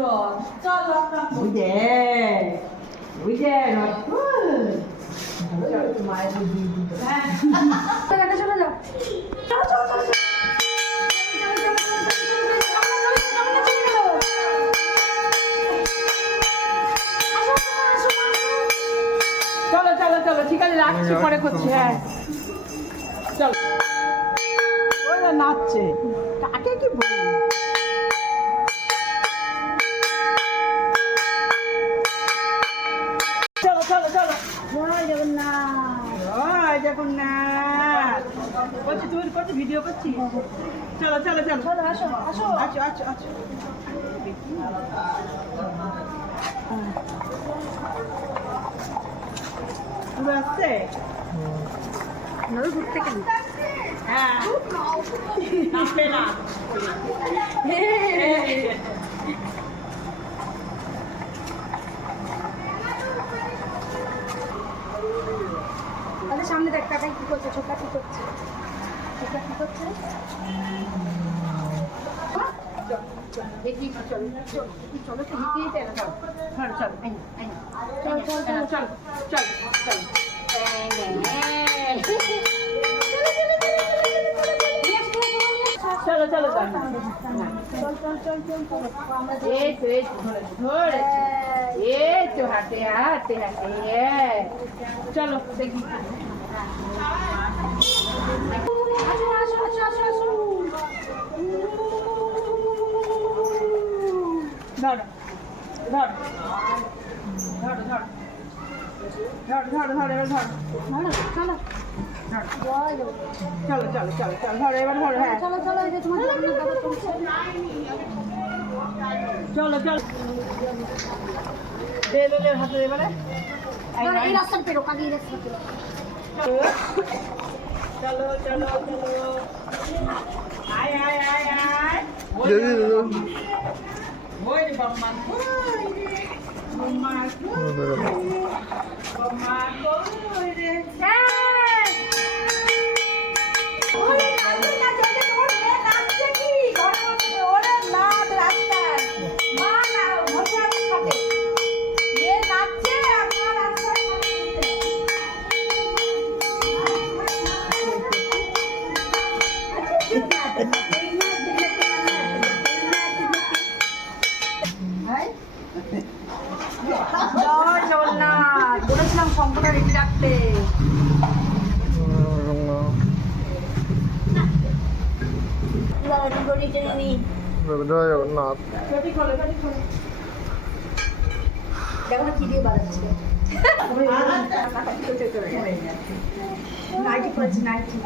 রথ চলো আমরা ওই যে রথ মায়ের বুদ্ধি দিত। হ্যাঁ চলে যাও চলো চলো চলো চলো চলো চলো চলো ঠিক আছে রাখছি পরে করছি হ্যাঁ চলো ওরা নাচছে কাকে কি বলি চলো চলো চলো জয় জগন্নাথ করছি তুই করছি ভিডিও করছি চলো চলো চলো চলো আসো আসো আচ্ছা আচ্ছা আচ্ছা পুরো আসছে ঘুরতে কেন হ্যাঁ নামবে না তাহলে সামনে দেখ কাকাই কি করছে ছোকা কি করছে ছোকা কি করছে দেখি চলো চলো তো হেঁটেই যাই না চলো চল চল চল চল চল চল চল চলো চলো চল চল চল চল চল চল এই তো ধরে এই তো হাতে হাতে হাতে চলো দেখি আসো আসো আসো আসো ধর ধর ধর ধর ধর ধর ধর এবার ধর চলো চলো চলো চলো চলো ধর এবার ধর হ্যাঁ চলো চলো এই যে তোমার চলো চলো দে দে দে হাতে এবারে এই রাস্তা পেরো কালি রাস্তা পেরো চলো চলো চলো আয় আয় আয় আয় ওই রে বাম্মা বাম্মা বাম্মা কই রে ওরে নাচে নাচে তোর মেয়ে নাচছে কি ঘরে বসে ওরে নাচ রাস্তায় মা না বসে আছে খাটে মেয়ে নাচছে আমার রাস্তায় জয় জগন্নাথ বলেছিলাম সম্পূর্ণ রেডি রাখতে জয় জগন্নাথ দেখো না কি দিয়ে বাজাচ্ছে নাইটি পড়েছি নাইটি